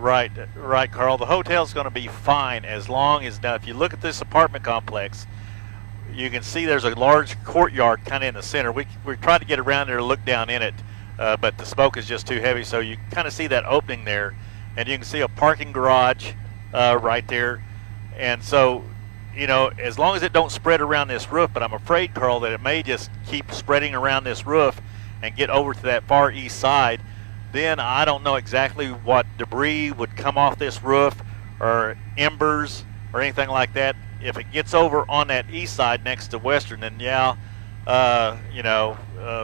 Right, right, Carl. The hotel's going to be fine as long as, now if you look at this apartment complex, you can see there's a large courtyard kind of in the center. We tried to get around there to look down in it, but the smoke is just too heavy. So you kind of see that opening there, and you can see a parking garage right there. And so, as long as it don't spread around this roof, but I'm afraid, Carl, that it may just keep spreading around this roof and get over to that far east side. Then I don't know exactly what debris would come off this roof or embers or anything like that. If it gets over on that east side next to Western, then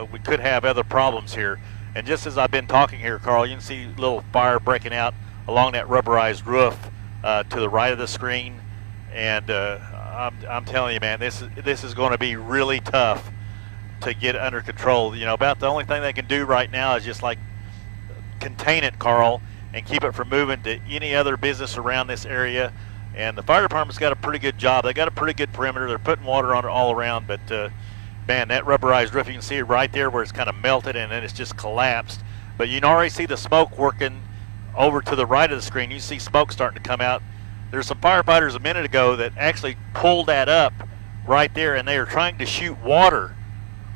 we could have other problems here. And just as I've been talking here, Carl, you can see a little fire breaking out along that rubberized roof to the right of the screen. And I'm telling you, man, this is going to be really tough to get under control. About the only thing they can do right now is just like contain it, Carl, and keep it from moving to any other business around this area. And the fire department's got a pretty good job. They got a pretty good perimeter. They're putting water on it all around. But man, that rubberized roof, you can see it right there where it's kind of melted and then it's just collapsed. But you can already see the smoke working over to the right of the screen. You see smoke starting to come out. There's some firefighters a minute ago that actually pulled that up right there, and they were trying to shoot water.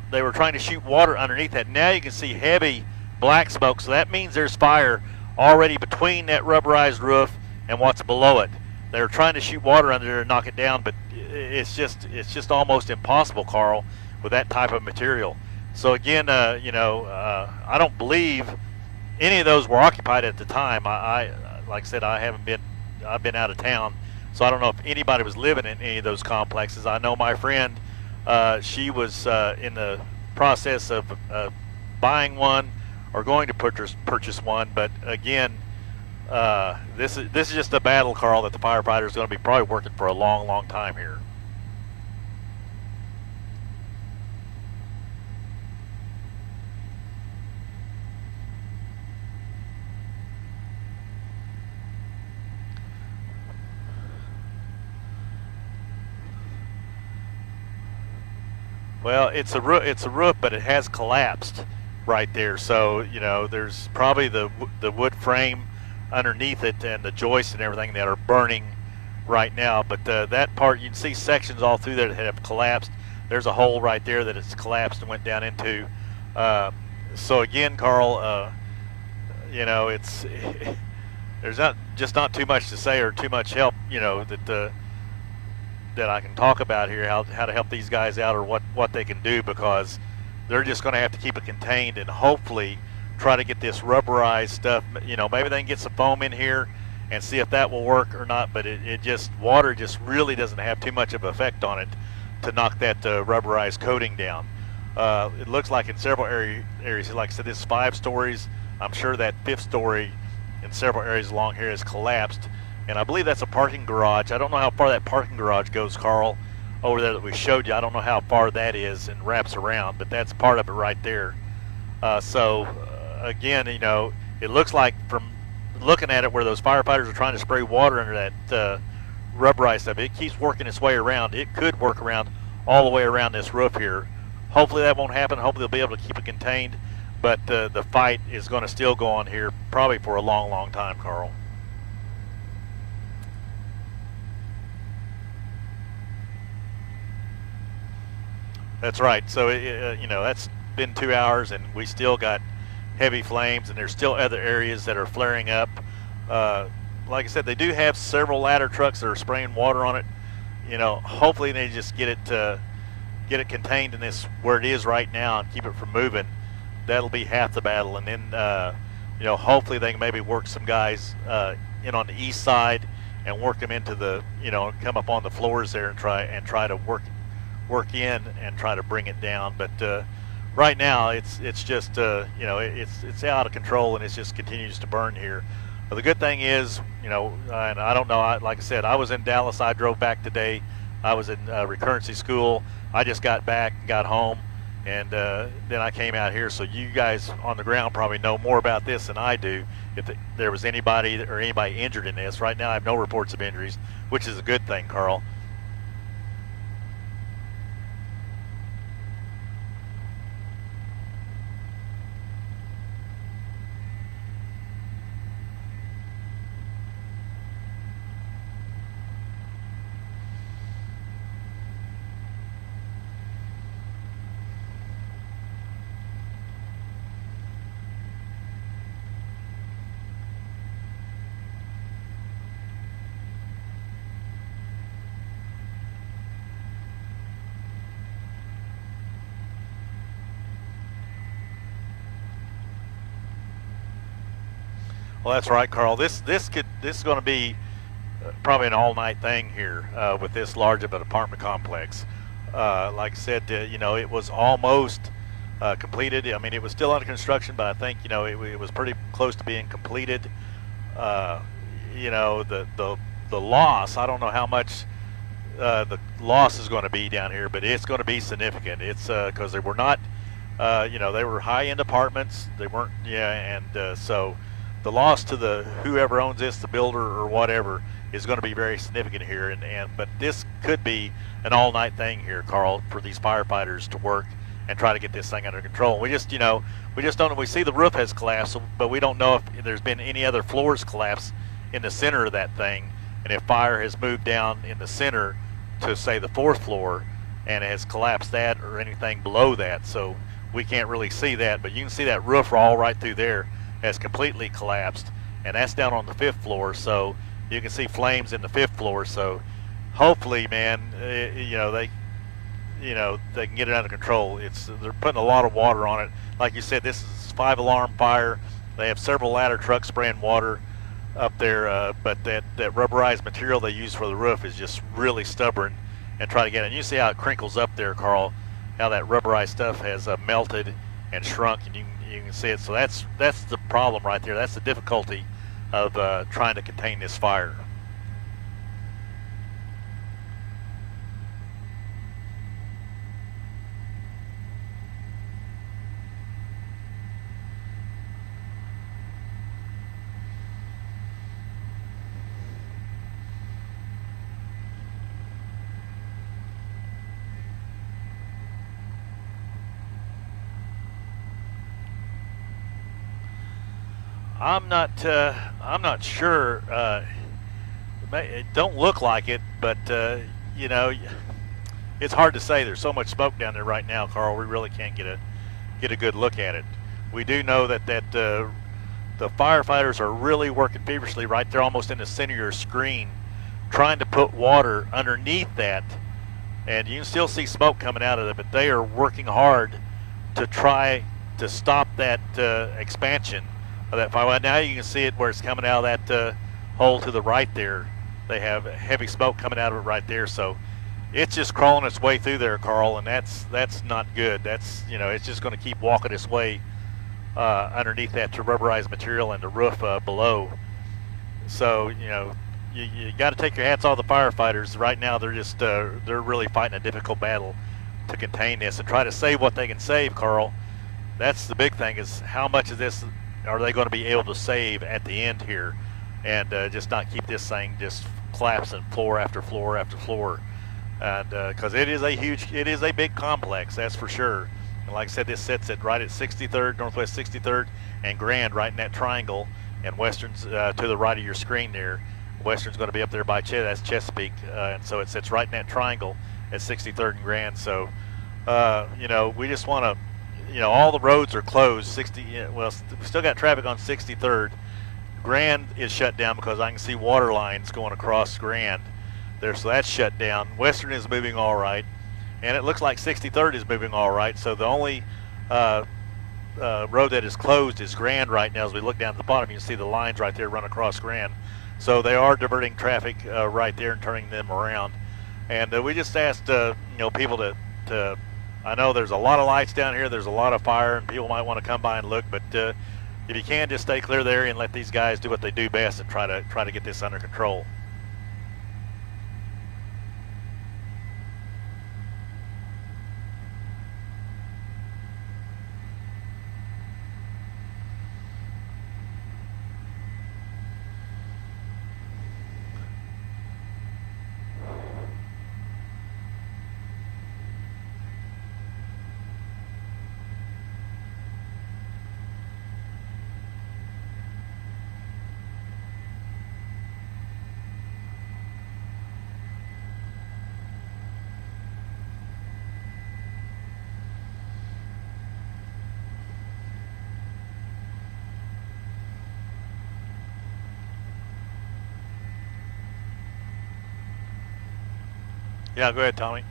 They were trying to shoot water underneath that. Now you can see heavy black smoke, so that means there's fire already between that rubberized roof and what's below it. They're trying to shoot water under there and knock it down, but it's just almost impossible, Carl, with that type of material. So again, I don't believe any of those were occupied at the time. I like I said, I've been out of town, so I don't know if anybody was living in any of those complexes. I know my friend, she was in the process of buying one or going to purchase one, but again, this is just a battle, Carl, that the firefighters are going to be probably working for a long, long time here. Well, it's a roof, but it has collapsed right there. So there's probably the wood frame underneath it and the joists and everything that are burning right now. But that part, you can see sections all through there that have collapsed. There's a hole right there that it's collapsed and went down into. So again, Carl, it's there's not too much to say or too much help, that I can talk about here, how to help these guys out or what they can do, because they're just going to have to keep it contained and hopefully try to get this rubberized stuff. Maybe they can get some foam in here and see if that will work or not, but water just really doesn't have too much of an effect on it to knock that rubberized coating down. It looks like in several areas, like I said, this is 5 stories. I'm sure that 5th story in several areas along here has collapsed. And I believe that's a parking garage. I don't know how far that parking garage goes, Carl, over there that we showed you. I don't know how far that is and wraps around, but that's part of it right there. Again, it looks like from looking at it where those firefighters are trying to spray water under that rubberized stuff, it keeps working its way around. It could work around all the way around this roof here. Hopefully that won't happen. Hopefully they'll be able to keep it contained, but the fight is going to still go on here probably for a long, long time, Carl. That's right. So, that's been 2 hours, and we still got heavy flames, and there's still other areas that are flaring up. Like I said, they do have several ladder trucks that are spraying water on it. Hopefully they just get it contained in this where it is right now and keep it from moving. That'll be half the battle, and then hopefully they can maybe work some guys in on the east side and work them into the come up on the floors there and try to work in and try to bring it down. But right now it's just it's out of control, and it just continues to burn here. But the good thing is, and I don't know, like I said, I was in Dallas. I drove back today. I was in recurrency school. I just got back, got home, and then I came out here. So you guys on the ground probably know more about this than I do. If there was anybody injured in this, right now I have no reports of injuries, which is a good thing, Carl. Well, that's right, Carl. This is going to be probably an all-night thing here with this large of an apartment complex. Like I said, you know, it was almost completed. I mean, it was still under construction, but I think, you know, it was pretty close to being completed. You know, the loss, I don't know how much the loss is going to be down here, but it's going to be significant. It's because they were not, you know, they were high-end apartments. They weren't, yeah, and so the loss to the whoever owns this, the builder or whatever, is going to be very significant here. And but this could be an all-night thing here, Carl, for these firefighters to work and try to get this thing under control. We just, you know, we just don't know. We see the roof has collapsed, but we don't know if there's been any other floors collapse in the center of that thing, and if fire has moved down in the center to, say, the 4th floor and has collapsed that or anything below that. So we can't really see that, but you can see that roof all right through there has completely collapsed, and that's down on the 5th floor. So you can see flames in the 5th floor. So hopefully, man, you know, they can get it under control. They're putting a lot of water on it. Like you said, this is 5-alarm fire. They have several ladder trucks spraying water up there, but that rubberized material they use for the roof is just really stubborn and try to get it. And you see how it crinkles up there, Carl, how that rubberized stuff has melted and shrunk, and you can see it. So that's the problem right there. That's the difficulty of trying to contain this fire. I'm not sure. It don't look like it, but you know, it's hard to say. There's so much smoke down there right now, Carl. We really can't get a good look at it. We do know that the firefighters are really working feverishly right there, almost in the center of your screen, trying to put water underneath that, and you can still see smoke coming out of it. But they are working hard to try to stop that expansion of that fire. Well, now you can see it where it's coming out of that hole to the right there. They have heavy smoke coming out of it right there. So it's just crawling its way through there, Carl, and that's not good. That's, you know, it's just going to keep walking its way underneath that rubberized material and the roof below. So, you know, you got to take your hats off the firefighters. Right now they're just they're really fighting a difficult battle to contain this and try to save what they can save, Carl. That's the big thing, is how much of this are they going to be able to save at the end here, and just not keep this thing just collapsing floor after floor after floor. And because it is a big complex, that's for sure. And like I said, this sits at right at 63rd, Northwest 63rd, and Grand, right in that triangle. And Western's to the right of your screen there. Western's going to be up there by that's Chesapeake, and so it sits right in that triangle at 63rd and Grand. So, you know, we just want to, you know, all the roads are closed. Well, we still got traffic on 63rd. Grand is shut down because I can see water lines going across Grand there, so that's shut down. Western is moving all right, and it looks like 63rd is moving all right. So the only road that is closed is Grand right now. As we look down at the bottom, you can see the lines right there run across Grand. So they are diverting traffic right there and turning them around. And we just asked, you know, people to I know there's a lot of lights down here. There's a lot of fire, and people might want to come by and look. But if you can, just stay clear of the area and let these guys do what they do best and try to get this under control. Yeah, go ahead, Tommy.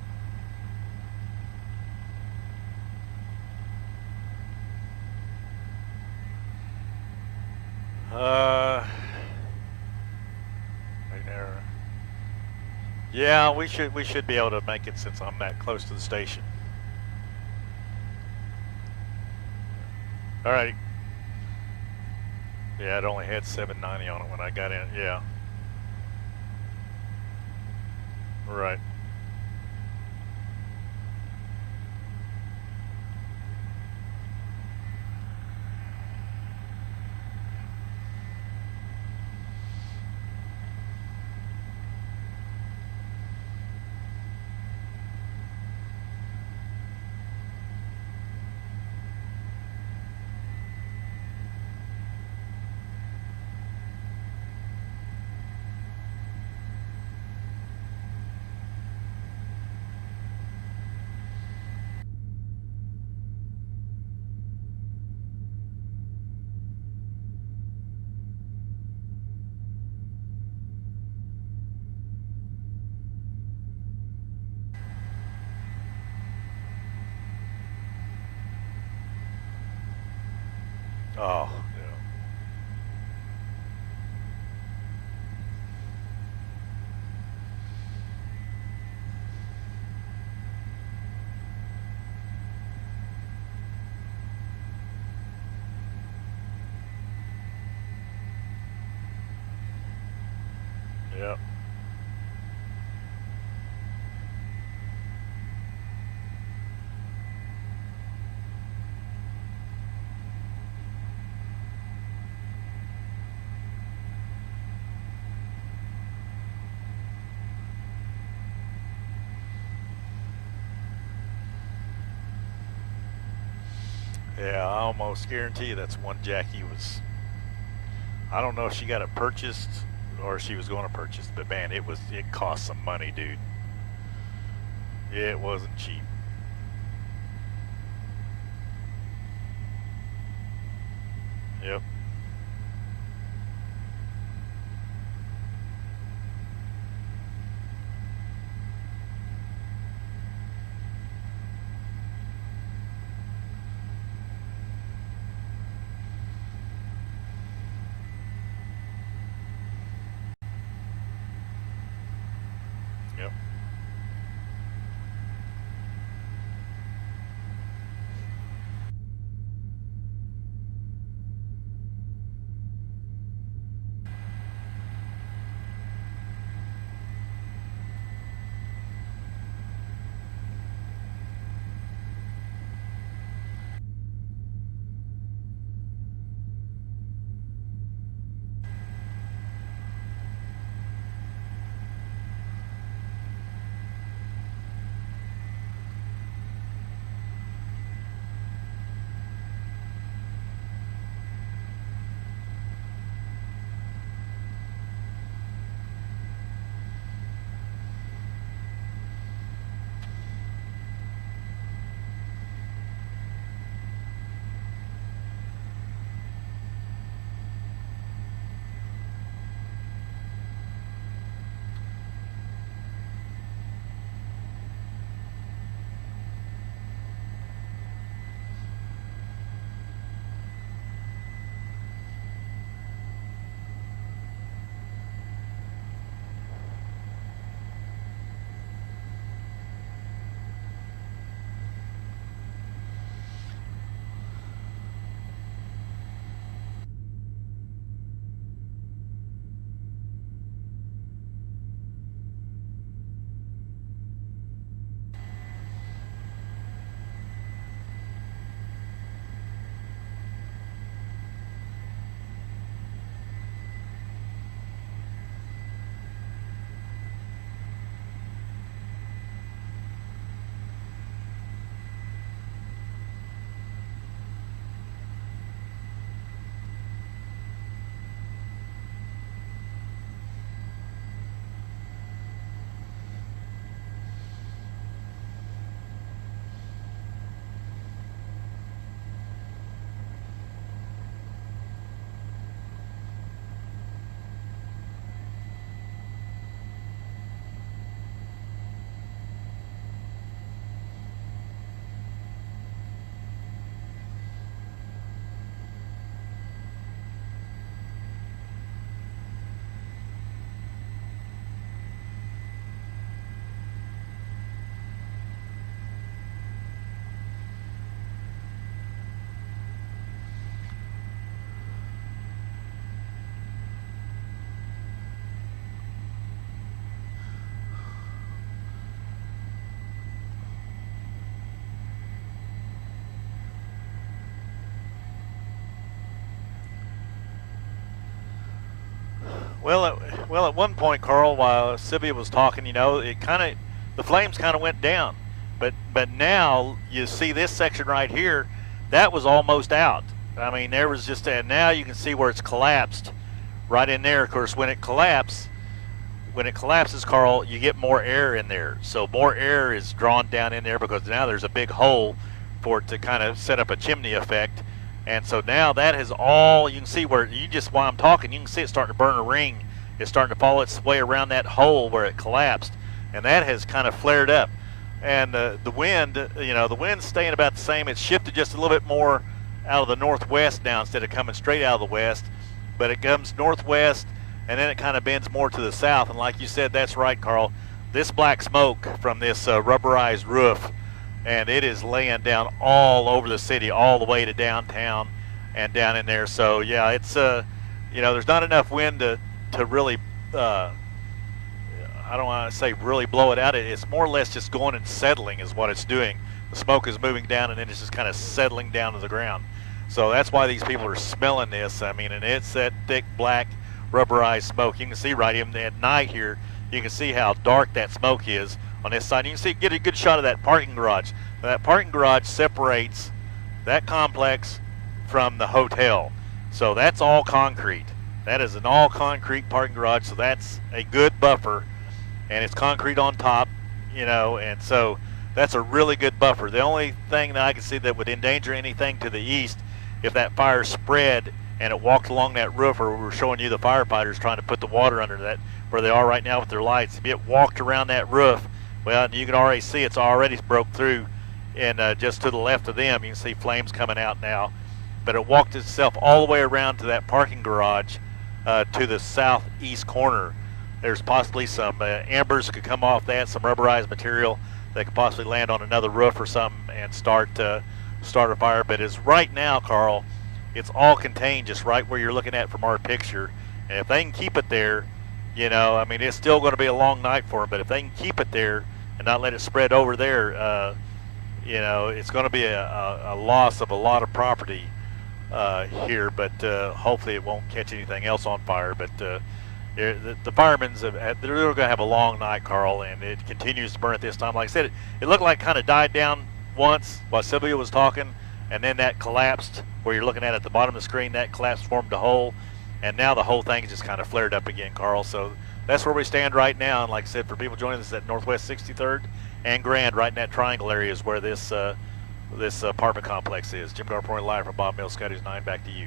Yeah, we should be able to make it since I'm that close to the station. All right. Yeah, it only had 790 on it when I got in. Yeah. Right. Oh, yeah. Yeah. Yeah, I almost guarantee you that's one Jackie was. I don't know if she got it purchased or she was going to purchase, but man, it cost some money, dude. It wasn't cheap. Yep. Yep. Well, at one point, Carl, while Sylvia was talking, the flames kind of went down, but now you see this section right here, that was almost out. I mean, there was just, and now you can see where it's collapsed, right in there. Of course, when it collapses, Carl, you get more air in there. So more air is drawn down in there because now there's a big hole for it to kind of set up a chimney effect. And so now that is all, you can see where, while I'm talking, you can see it starting to burn a ring. It's starting to follow its way around that hole where it collapsed. And that has kind of flared up. And the wind, the wind's staying about the same. It's shifted just a little bit more out of the northwest now instead of coming straight out of the west. But it comes northwest, and then it kind of bends more to the south. And like you said, that's right, Carl. This black smoke from this rubberized roof, and it is laying down all over the city, all the way to downtown and down in there. So yeah, it's there's not enough wind to really I don't want to say really blow it out. It's more or less just going and settling is what it's doing. The smoke is moving down, and then it's just kind of settling down to the ground. So that's why these people are smelling this. I mean, and it's that thick black rubberized smoke. You can see right even at night here, you can see how dark that smoke is on this side. You can get a good shot of that parking garage. Now, that parking garage separates that complex from the hotel. So that's all concrete. That is an all concrete parking garage, so that's a good buffer, and it's concrete on top, and so that's a really good buffer. The only thing that I can see that would endanger anything to the east, if that fire spread and it walked along that roof, or we were showing you the firefighters trying to put the water under that, where they are right now with their lights, if it walked around that roof, well, you can already see it's already broke through, and just to the left of them, you can see flames coming out now. But it walked itself all the way around to that parking garage to the southeast corner. There's possibly some embers that could come off that, some rubberized material that could possibly land on another roof or something and start a fire. But as right now, Carl, it's all contained just right where you're looking at from our picture. And if they can keep it there, it's still going to be a long night for them. But if they can keep it there and not let it spread over there, it's going to be a loss of a lot of property here. But hopefully it won't catch anything else on fire. But the firemen, they're going to have a long night, Carl, and it continues to burn at this time. Like I said, it looked like it kind of died down once while Sylvia was talking, and then that collapsed where you're looking at the bottom of the screen. That collapsed, formed a hole, and now the whole thing just kind of flared up again, Carl. So that's where we stand right now. And like I said, for people joining us at Northwest 63rd and Grand, right in that triangle area is where this apartment complex is. Jim Gar reporting live from Bob Mills, Scotty's 9. Back to you.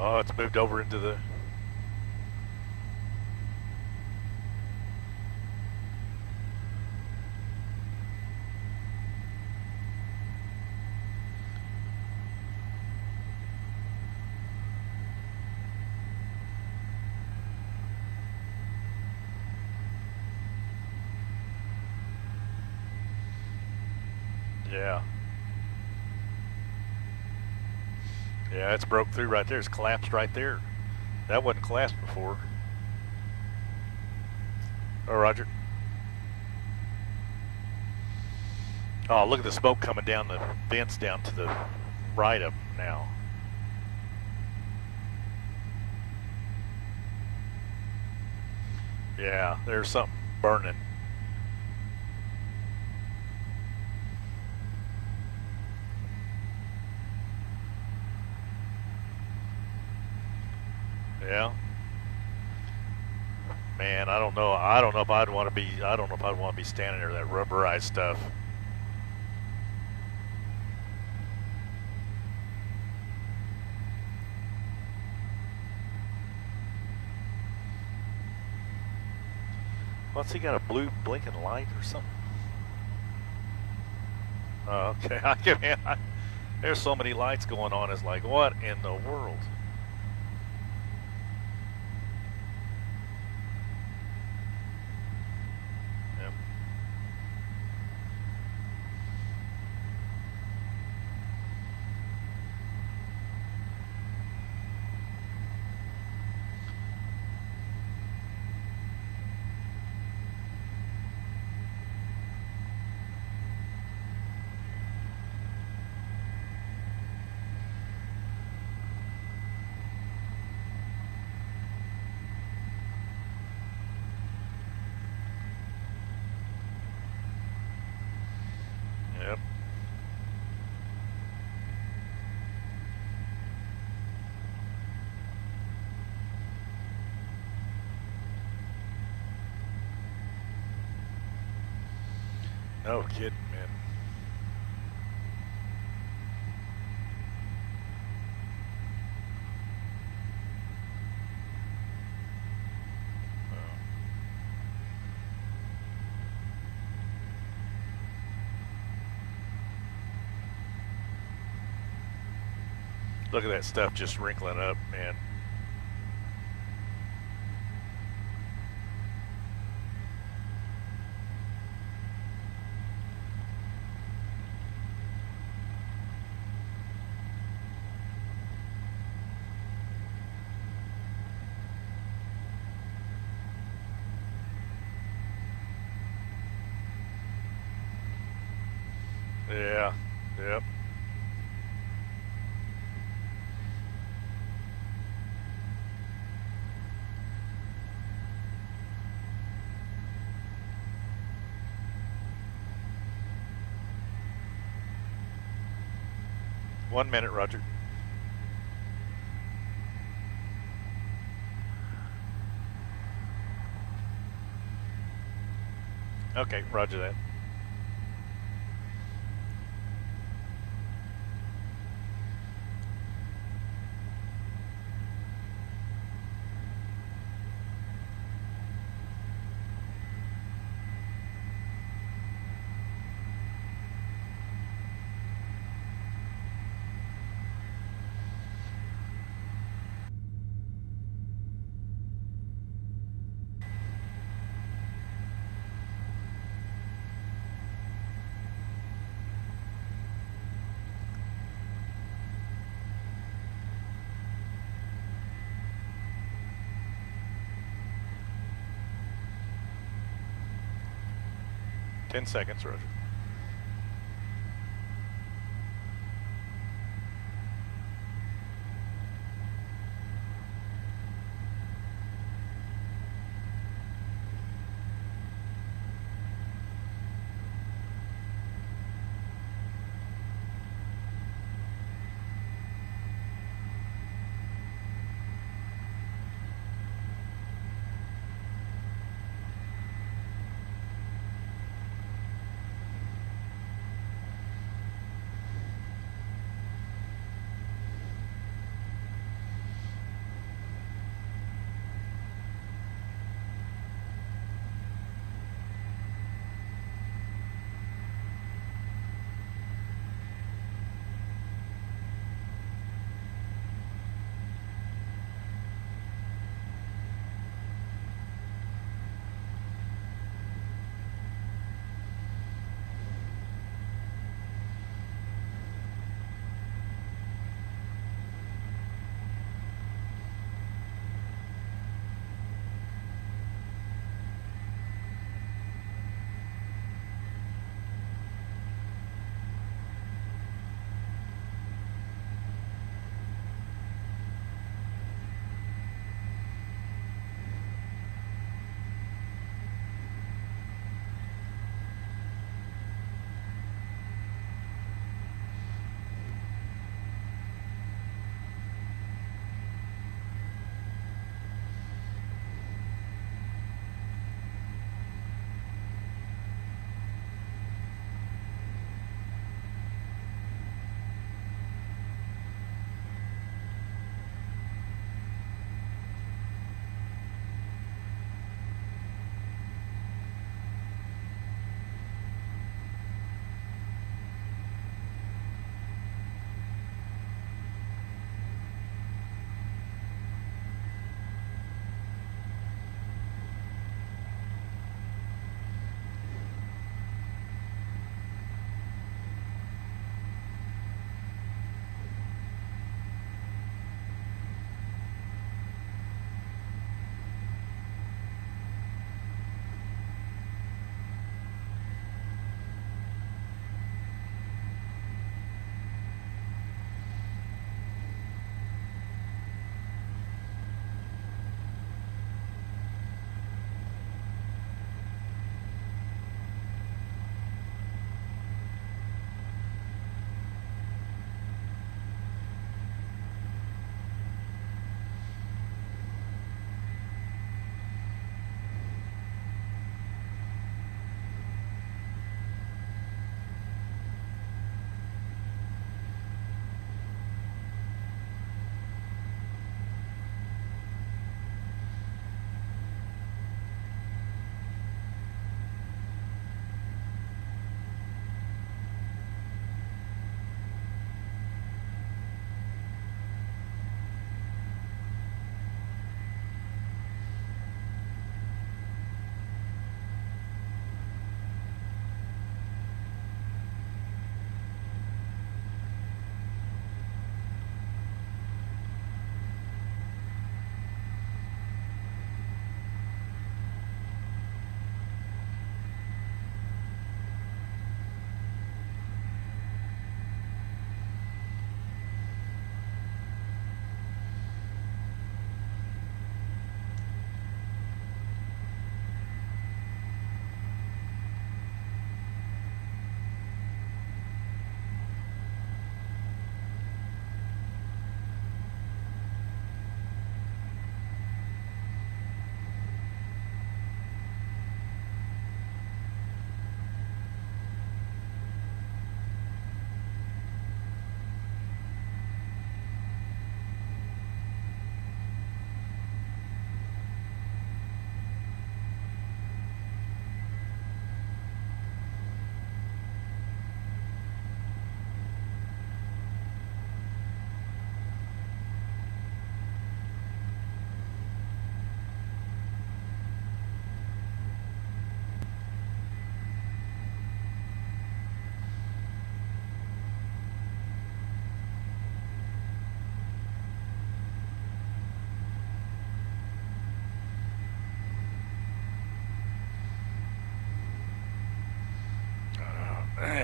Oh, it's moved over into the Yeah. Yeah, it's broke through right there. It's collapsed right there. That wasn't collapsed before. Oh, Roger. Oh, look at the smoke coming down the vents down to the right of them now. Yeah, there's something burning. Yeah. Man, I don't know. I don't know if I'd want to be. I don't know if I'd want to be standing there. That rubberized stuff. What's he got? A blue blinking light or something? Oh, okay. There's so many lights going on. It's like, what in the world? Yep. Yep. No kidding, man. Look at that stuff just wrinkling up, man. Yeah. Yep. One minute, Roger. Okay, Roger that. Ten seconds, Roger.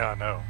Yeah, I know.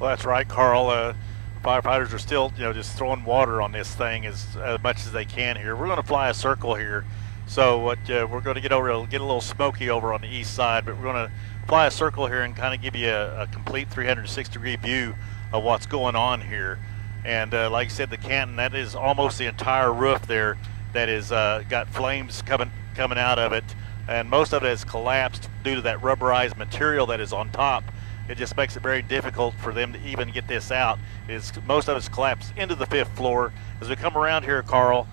Well, that's right, Carl. Firefighters are still, just throwing water on this thing as much as they can here. We're going to fly a circle here. So what we're going to get over, get a little smoky over on the east side, but we're going to fly a circle here and kind of give you a complete 360-degree view of what's going on here. And like I said, the Canton, that is almost the entire roof there that is got flames coming out of it, and most of it has collapsed due to that rubberized material that is on top. It just makes it very difficult for them to even get this out. Most of it's collapsed into the 5th floor. As we come around here, Carl,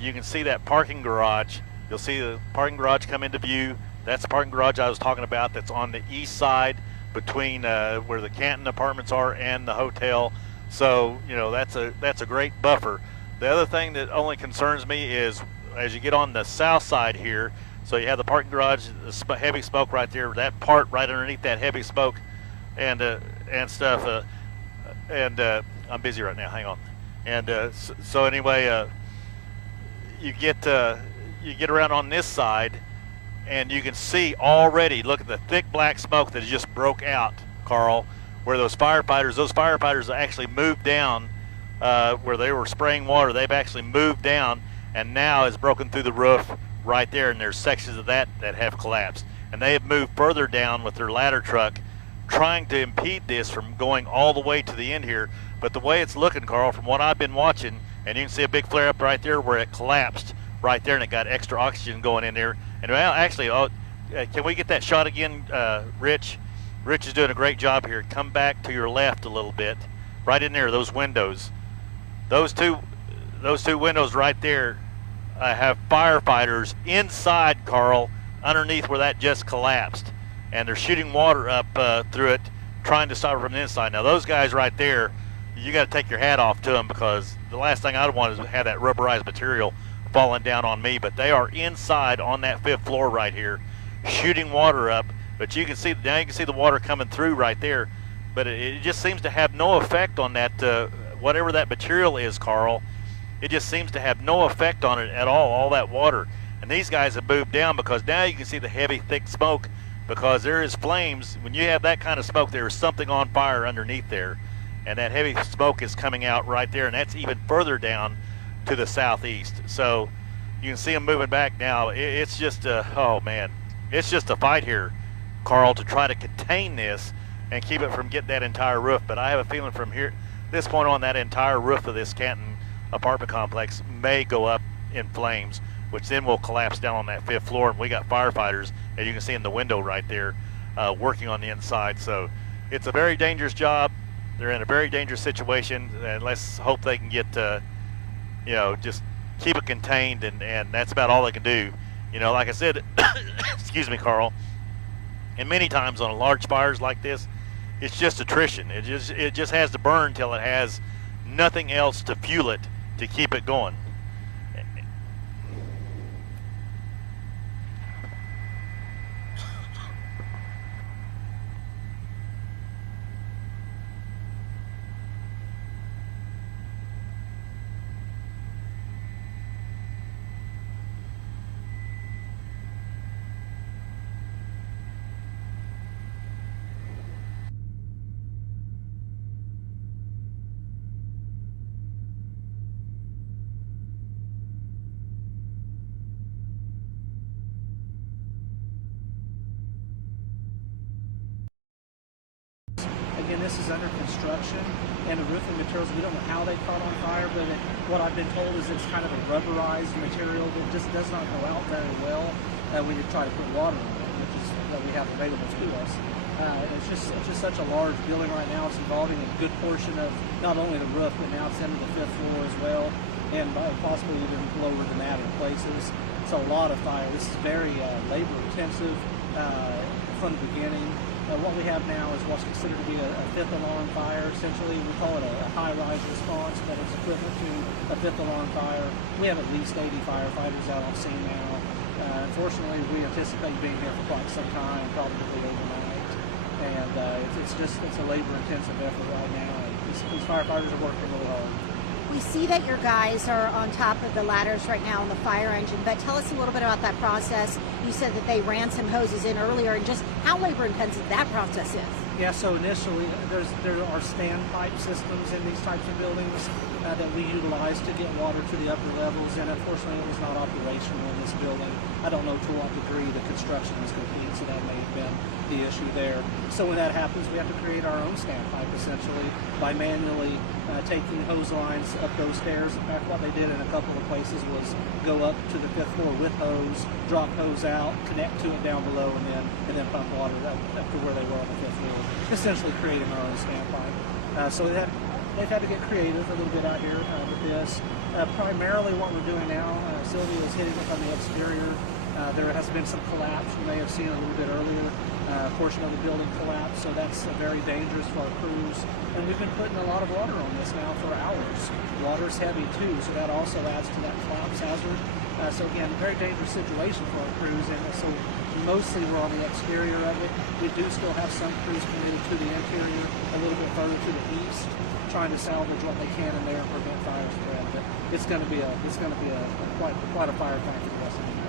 you can see that parking garage. You'll see the parking garage come into view. That's the parking garage I was talking about that's on the east side between where the Canton apartments are and the hotel. So, that's a great buffer. The other thing that only concerns me is as you get on the south side here, so you have the parking garage, the heavy smoke right there, that part right underneath that heavy smoke and stuff. I'm busy right now, hang on. And so anyway, you get around on this side, and you can see already, look at the thick black smoke that just broke out, Carl, where those firefighters actually moved down, where they were spraying water. They've actually moved down, and now it's broken through the roof right there, and there's sections of that have collapsed. And they have moved further down with their ladder truck trying to impede this from going all the way to the end here. But the way it's looking, Carl, from what I've been watching, and you can see a big flare up right there where it collapsed right there, and it got extra oxygen going in there. And well, actually, can we get that shot again, Rich? Rich is doing a great job here. Come back to your left a little bit, right in there, those windows. Those two windows right there have firefighters inside, Carl, underneath where that just collapsed. And they're shooting water up through it, trying to stop it from the inside. Now, those guys right there, you got to take your hat off to them, because the last thing I'd want is to have that rubberized material falling down on me. But they are inside on that 5th floor right here, shooting water up. But you can see, now you can see the water coming through right there. But it just seems to have no effect on that, whatever that material is, Carl. It just seems to have no effect on it at all that water. And these guys have moved down, because now you can see the heavy, thick smoke, because there is flames. When you have that kind of smoke, there is something on fire underneath there. And that heavy smoke is coming out right there, and that's even further down to the southeast. So you can see them moving back now. It's just oh man, it's just a fight here, Carl, to try to contain this and keep it from getting that entire roof. But I have a feeling from here, this point on, that entire roof of this Canton apartment complex may go up in flames, which then will collapse down on that 5th floor. And we got firefighters, as you can see in the window right there, working on the inside. So it's a very dangerous job. They're in a very dangerous situation, and let's hope they can get, you know, just keep it contained, and that's about all they can do. You know, like I said, excuse me, Carl, and many times on large fires like this, it's just attrition. It just has to burn till it has nothing else to fuel it to keep it going. Again, this is under construction, and the roofing materials, we don't know how they caught on fire, but what I've been told is it's kind of a rubberized material that just does not go out very well when you try to put water on it, which is what we have available to us. It's just such a large building right now. It's involving a good portion of not only the roof, but now it's into the 5th floor as well, and possibly even lower than that in places. It's a lot of fire. This is very labor intensive from the beginning. What we have now is what's considered to be a 5th alarm fire. Essentially, we call it a high-rise response, but it's equivalent to a 5th alarm fire. We have at least 80 firefighters out on scene now. Unfortunately, we anticipate being here for quite some time, probably overnight. And it's a labor-intensive effort right now. And these firefighters are working really hard. We see that your guys are on top of the ladders right now on the fire engine, but tell us a little bit about that process. You said that they ran some hoses in earlier, and just how labor intensive that process is. Yeah, so initially there are standpipe systems in these types of buildings that we utilize to get water to the upper levels, and unfortunately it was not operational in this building. I don't know to what degree the construction was complete, so that may have been the issue there. So when that happens, we have to create our own standpipe essentially by manually taking hose lines up those stairs. In fact, what they did in a couple of places was go up to the 5th floor with hose, drop hose out, connect to it down below, and then pump water up to where they were on the 5th floor, essentially creating our own standpipe. So they've had to get creative a little bit out here with this. Primarily what we're doing now, Sylvia is hitting it on the exterior. There has been some collapse. You may have seen a little bit earlier. A portion of the building collapsed, so that's very dangerous for our crews. And we've been putting a lot of water on this now for hours. Water's heavy too, so that also adds to that collapse hazard. So again, very dangerous situation for our crews, and so mostly we're on the exterior of it. We do still have some crews committed to the interior, a little bit further to the east, trying to salvage what they can in there and prevent fire spread. But it's going to be quite a firefight for the rest of the night.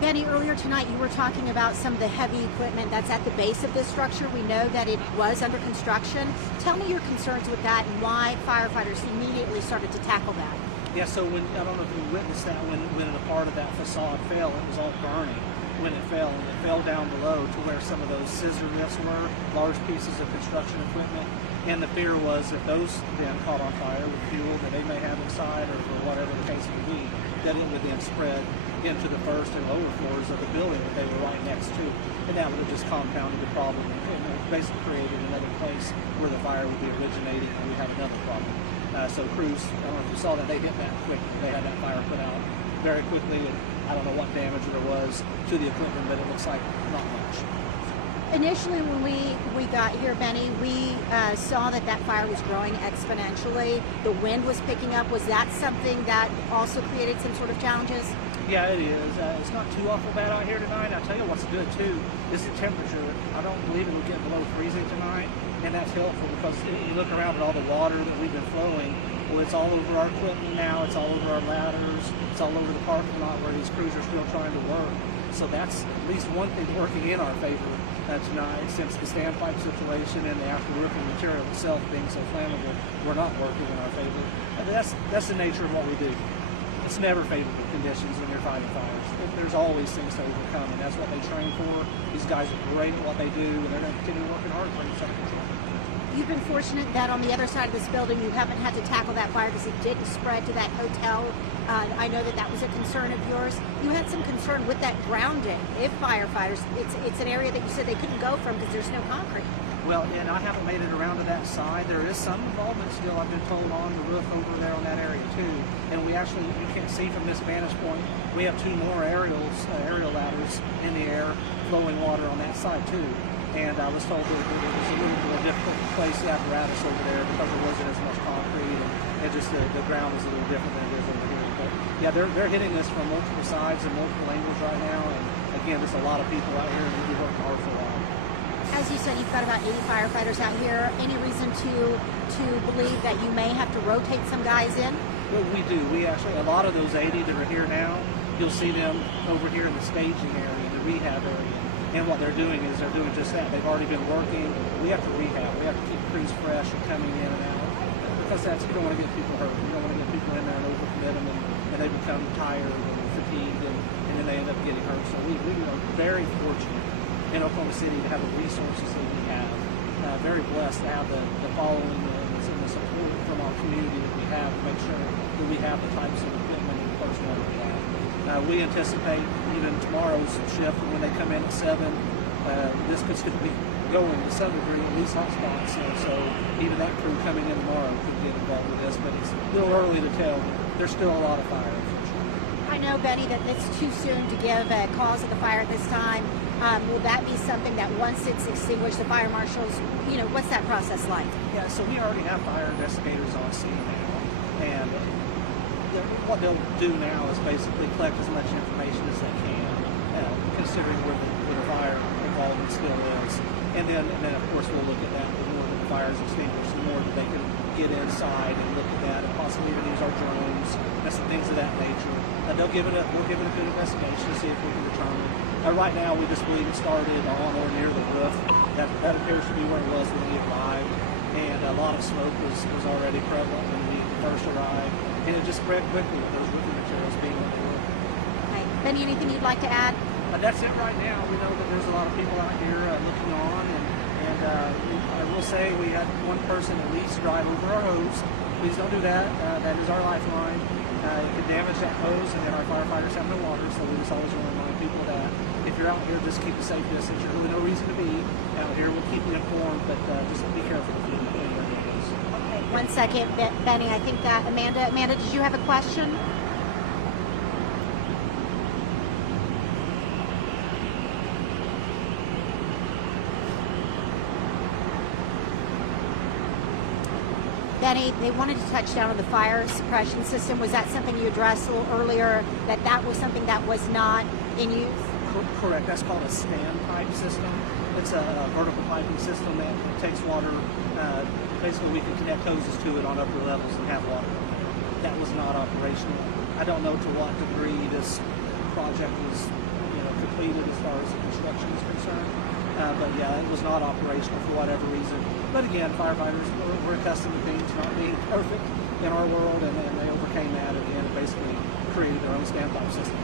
Benny, earlier tonight you were talking about some of the heavy equipment that's at the base of this structure. We know that it was under construction. Tell me your concerns with that and why firefighters immediately started to tackle that. Yeah, so I don't know if you witnessed that when a part of that facade fell, it was all burning. when it fell, and it fell down below to where some of those scissor lifts were, large pieces of construction equipment. And the fear was if those then caught on fire with fuel that they may have inside or whatever the case may be, that it would then spread into the first and lower floors of the building that they were right next to. And that would have just compounded the problem and basically created another place where the fire would be originating, and we'd have another problem. So crews, I don't know if you saw that, they hit that quick. They had that fire put out very quickly, and I don't know what damage there was to the equipment, but it looks like not much. Initially, when we got here, Benny, we saw that fire was growing exponentially. The wind was picking up. Was that something that also created some sort of challenges? Yeah, it is. It's not too awful bad out here tonight. I'll tell you what's good, too, is the temperature. I don't believe it will get below freezing tonight, and that's helpful because you look around at all the water that we've been flowing. Well, it's all over our equipment now. It's all over our ladders. It's all over the parking lot where these crews are still trying to work. So that's at least one thing working in our favor tonight, since the standpipe situation and the after-roofing material itself being so flammable, we're not working in our favor. And that's the nature of what we do. It's never favorable conditions when you're fighting fires. There's always things to overcome, and that's what they train for. These guys are great at what they do, and they're going to continue working hard to bring this under control. You've been fortunate that on the other side of this building you haven't had to tackle that fire because it didn't spread to that hotel. I know that was a concern of yours. You had some concern with that grounding. If firefighters, it's an area that you said they couldn't go from because there's no concrete. Well, and I haven't made it around to that side. There is some involvement still, I've been told, on the roof over there on that area too. And we actually, you can't see from this vantage point, we have two more aerial ladders in the air flowing water on that side too. And I was told that it was a little more difficult to place the apparatus over there because there wasn't as much concrete, and just the ground is a little different than it is over here. But yeah, they're hitting us from multiple sides and multiple angles right now. And again, there's a lot of people out here and we'll be working hard for a while. As you said, you've got about 80 firefighters out here. Any reason to believe that you may have to rotate some guys in? Well, we do. We actually, a lot of those 80 that are here now, you'll see them over here in the staging area, the rehab area. And what they're doing is they're doing just that. They've already been working. We have to rehab. We have to keep crews fresh and coming in and out. Because you don't want to get people hurt. You don't want to get people in there and overcommit them, and they become tired and fatigued, and then they end up getting hurt. So we are very fortunate in Oklahoma City to have the resources that we have. Very blessed to have the following and the support from our community that we have to make sure that we have the types of equipment and personnel that we have. We anticipate even tomorrow's shift when they come in at 7, this could still be going to some degree in these hot spots. So even that crew coming in tomorrow could get involved with this, but it's a little early to tell. There's still a lot of fire. I know, Benny, that it's too soon to give a cause of the fire at this time. Will that be something that once it's extinguished, the fire marshals, what's that process like? Yeah, so we already have fire investigators on scene now, and what they'll do now is basically collect as much information as they can, considering where the fire involvement still is. And then of course we'll look at that. The more that the fire is extinguished, the more that they can get inside and look at that, and possibly even use our drones and some things of that nature. We'll give it a good investigation to see if we can determine. Right now we just believe it started on or near the roof. That appears to be where it was when we arrived, and a lot of smoke was already prevalent when we first arrived. And it just spread quickly with those roofing materials being on the roof. Okay. Benny, anything you'd like to add? That's it right now. We know that there's a lot of people out here looking on, and I will say we had one person at least drive over our hose. Please don't do that. That is our lifeline. It could damage that hose, and then our firefighters have no water, so we just always want to remind people that if you're out here, just keep a safe distance. There's really no reason to be out here. We'll keep you informed, but just be careful if you're doing this. Okay, 1 second, Benny. I think that Amanda, did you have a question? Benny, they wanted to touch down on the fire suppression system. Was that something you addressed a little earlier, that was something that was not in use? Correct. That's called a standpipe system. It's a vertical piping system that takes water. Basically, we can connect hoses to it on upper levels and have water. That was not operational. I don't know to what degree this project was completed as far as the construction is concerned. But yeah, it was not operational for whatever reason. But again, firefighters, we're accustomed to things not being perfect in our world, and they overcame that and basically created their own standpipe system.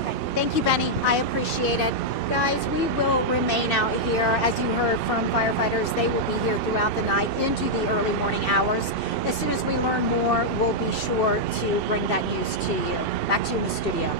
Okay. Thank you, Benny. I appreciate it. Guys, we will remain out here. As you heard from firefighters, they will be here throughout the night into the early morning hours. As soon as we learn more, we'll be sure to bring that news to you. Back to you in the studio.